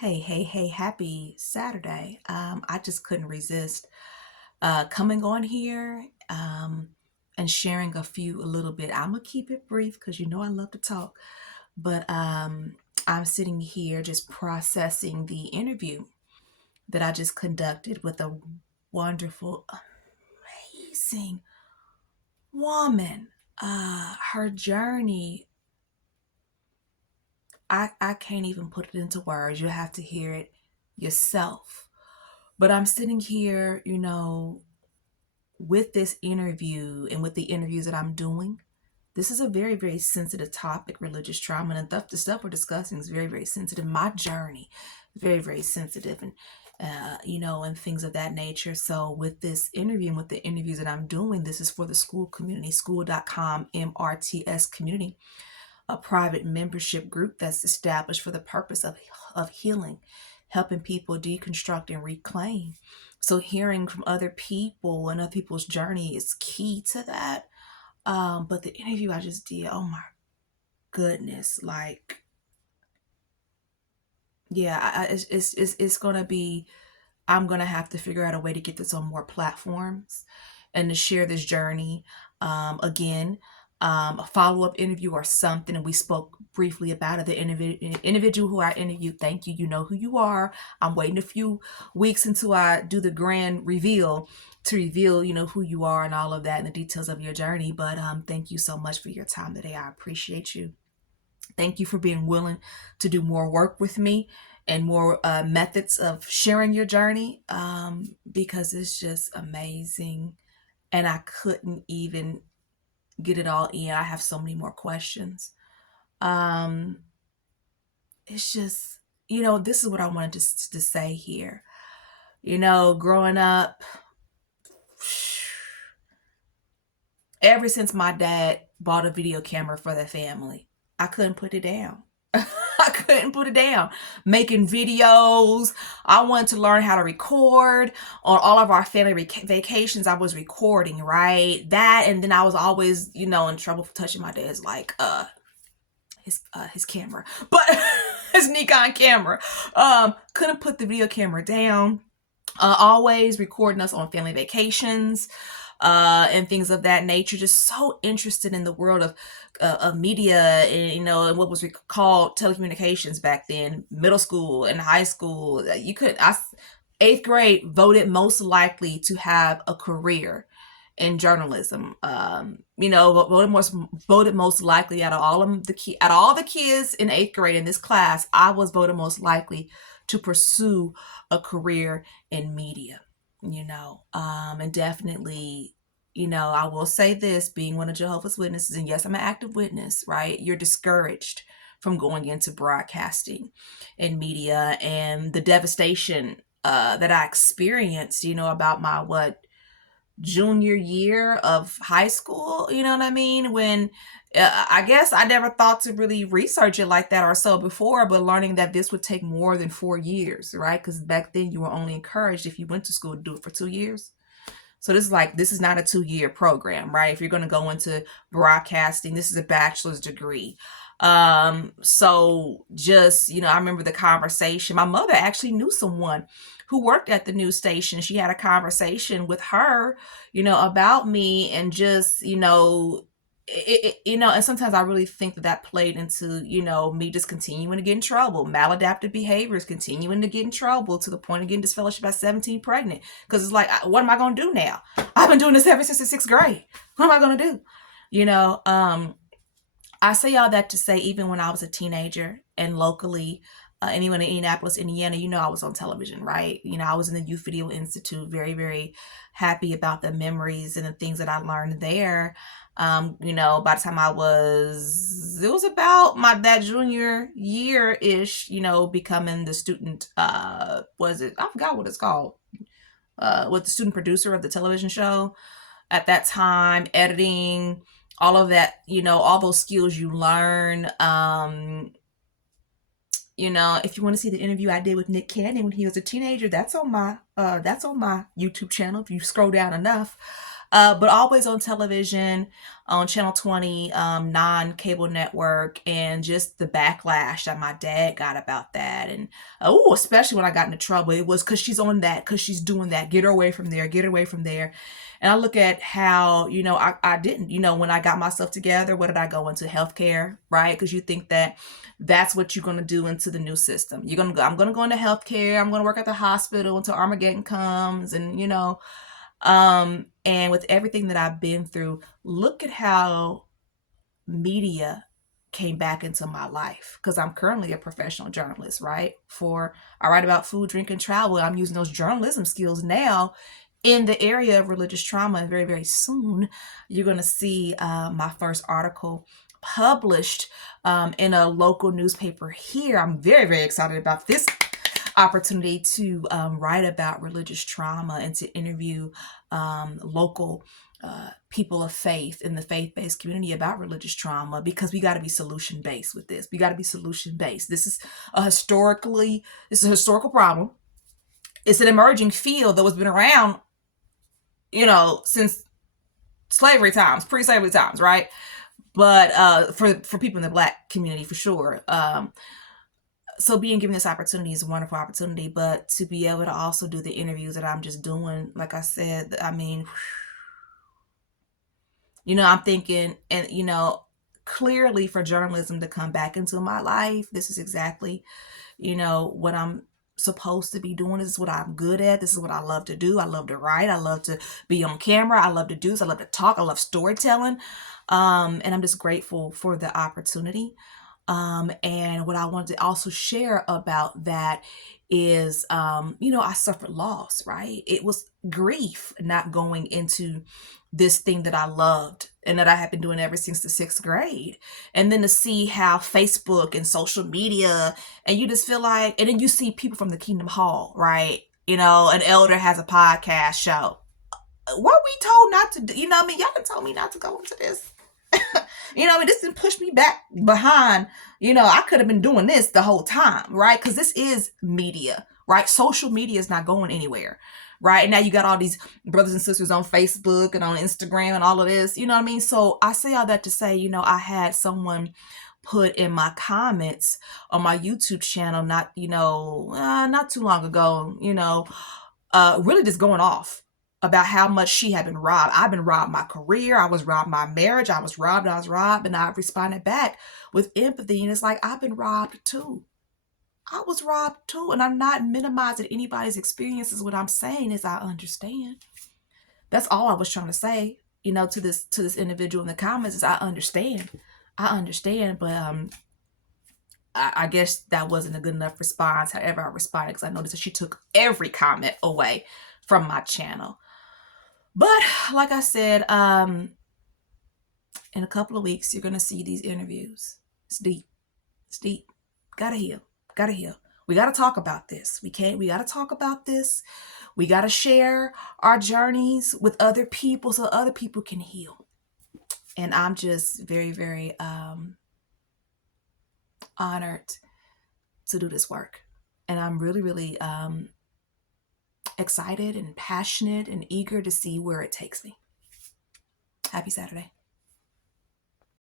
Hey, happy Saturday. I just couldn't resist coming on here and sharing a little bit. I'm going to keep it brief because you know I love to talk. But I'm sitting here just processing the interview that I just conducted with a wonderful, amazing woman. Her journey, I can't even put it into words. You have to hear it yourself. But I'm sitting here, with this interview and with the interviews that I'm doing. This is a very, very sensitive topic, religious trauma, and the stuff we're discussing is very, very sensitive. My journey, very, very sensitive, and things of that nature. So with this interview and with the interviews that I'm doing, this is for the Skool community, Skool.com, MRTS community, a private membership group that's established for the purpose of healing, helping people deconstruct and reclaim. So hearing from other people and other people's journey is key to that. But the interview I just did, oh my goodness, like, yeah, it's gonna be. I'm gonna have to figure out a way to get this on more platforms and to share this journey. Again, a follow-up interview or something, and we spoke briefly about it. The individual who I interviewed, thank you. You know who you are. I'm waiting a few weeks until I do the grand reveal to reveal, who you are and all of that and the details of your journey. But thank you so much for your time today. I appreciate you. Thank you for being willing to do more work with me and more methods of sharing your journey because it's just amazing. And I couldn't even get it all in. I have so many more questions. Um, it's just, this is what I wanted to say here. Growing up, ever since my dad bought a video camera for the family, I couldn't put it down. I couldn't put it down. Making videos. I wanted to learn how to record. On all of our family vacations, I was recording, right? That, and then I was always, in trouble for touching my dad's his camera, but his Nikon camera. Couldn't put the video camera down. Always recording us on family vacations. And things of that nature. Just so interested in the world of media and and what was called telecommunications back then, middle school and high school. Eighth grade voted most likely to have a career in journalism. Voted most likely out of all the kids in eighth grade in this class. I was voted most likely to pursue a career in media. And definitely, I will say this, being one of Jehovah's Witnesses, and yes, I'm an active witness, right? You're discouraged from going into broadcasting and media, and the devastation that I experienced, about my junior year of high school, you know what I mean? When I guess I never thought to really research it like that or so before, but learning that this would take more than 4 years, right? Because back then you were only encouraged if you went to school to do it for 2 years. So this is not a 2-year program, right? If you're going to go into broadcasting, this is a bachelor's degree. So just, I remember the conversation. My mother actually knew someone who worked at the news station. She had a conversation with her, about me and just, and sometimes I really think that played into, me just continuing to get in trouble, maladaptive behaviors, continuing to get in trouble to the point of getting disfellowship at 17 pregnant. Because it's like, what am I going to do now? I've been doing this ever since the 6th grade. What am I going to do? I say all that to say, even when I was a teenager and locally, anyone in Indianapolis, Indiana, I was on television, right? I was in the Youth Video Institute, very, very happy about the memories and the things that I learned there. By the time it was about that junior year-ish, becoming the student, I forgot what it's called, was the student producer of the television show at that time, editing, all of that, all those skills you learn. If you want to see the interview I did with Nick Cannon when he was a teenager, that's on my YouTube channel. If you scroll down enough, But always on television, on Channel 20, non-cable network, and just the backlash that my dad got about that. And oh, especially when I got into trouble, it was because she's on that, because she's doing that. Get her away from there, get her away from there. And I look at how, I didn't, when I got myself together, what did I go into? Healthcare, right? Because you think that that's what you're going to do into the new system. I'm going to go into healthcare. I'm going to work at the hospital until Armageddon comes. And, and with everything that I've been through, look at how media came back into my life, because I'm currently a professional journalist, right? I write about food, drink, and travel. I'm using those journalism skills now in the area of religious trauma. And very, very soon, you're going to see my first article published in a local newspaper here. I'm very, very excited about this opportunity to write about religious trauma and to interview local people of faith in the faith-based community about religious trauma, because we got to be solution-based with this. We got to be solution-based. This is a historical problem. It's an emerging field that has been around, since slavery times, pre-slavery times, right? But for people in the Black community, for sure. So being given this opportunity is a wonderful opportunity, but to be able to also do the interviews that I'm just doing, like I said, I mean, I'm thinking, and, clearly for journalism to come back into my life, this is exactly, what I'm supposed to be doing. This is what I'm good at. This is what I love to do. I love to write. I love to be on camera. I love to do this. I love to talk. I love storytelling. And I'm just grateful for the opportunity. And what I wanted to also share about that is, I suffered loss, right? It was grief not going into this thing that I loved and that I had been doing ever since the 6th grade. And then to see how Facebook and social media, and you just feel like, and then you see people from the Kingdom Hall, right? An elder has a podcast show. Were we told not to do, y'all done told me not to go into this. This didn't push me back behind, I could have been doing this the whole time, right? Because this is media, right? Social media is not going anywhere, right? And now you got all these brothers and sisters on Facebook and on Instagram and all of this, So I say all that to say, I had someone put in my comments on my YouTube channel, not too long ago, really just going off about how much she had been robbed. I've been robbed my career. I was robbed my marriage. I was robbed. And I responded back with empathy. And it's like, I've been robbed too. I was robbed too. And I'm not minimizing anybody's experiences. What I'm saying is I understand. That's all I was trying to say, to this individual in the comments, is I understand. But I guess that wasn't a good enough response. However, I responded because I noticed that she took every comment away from my channel. But like I said, in a couple of weeks, you're going to see these interviews. It's deep. Gotta heal. We got to talk about this. We got to talk about this. We got to share our journeys with other people so other people can heal. And I'm just very, very honored to do this work. And I'm really, really excited and passionate and eager to see where it takes me. Happy Saturday.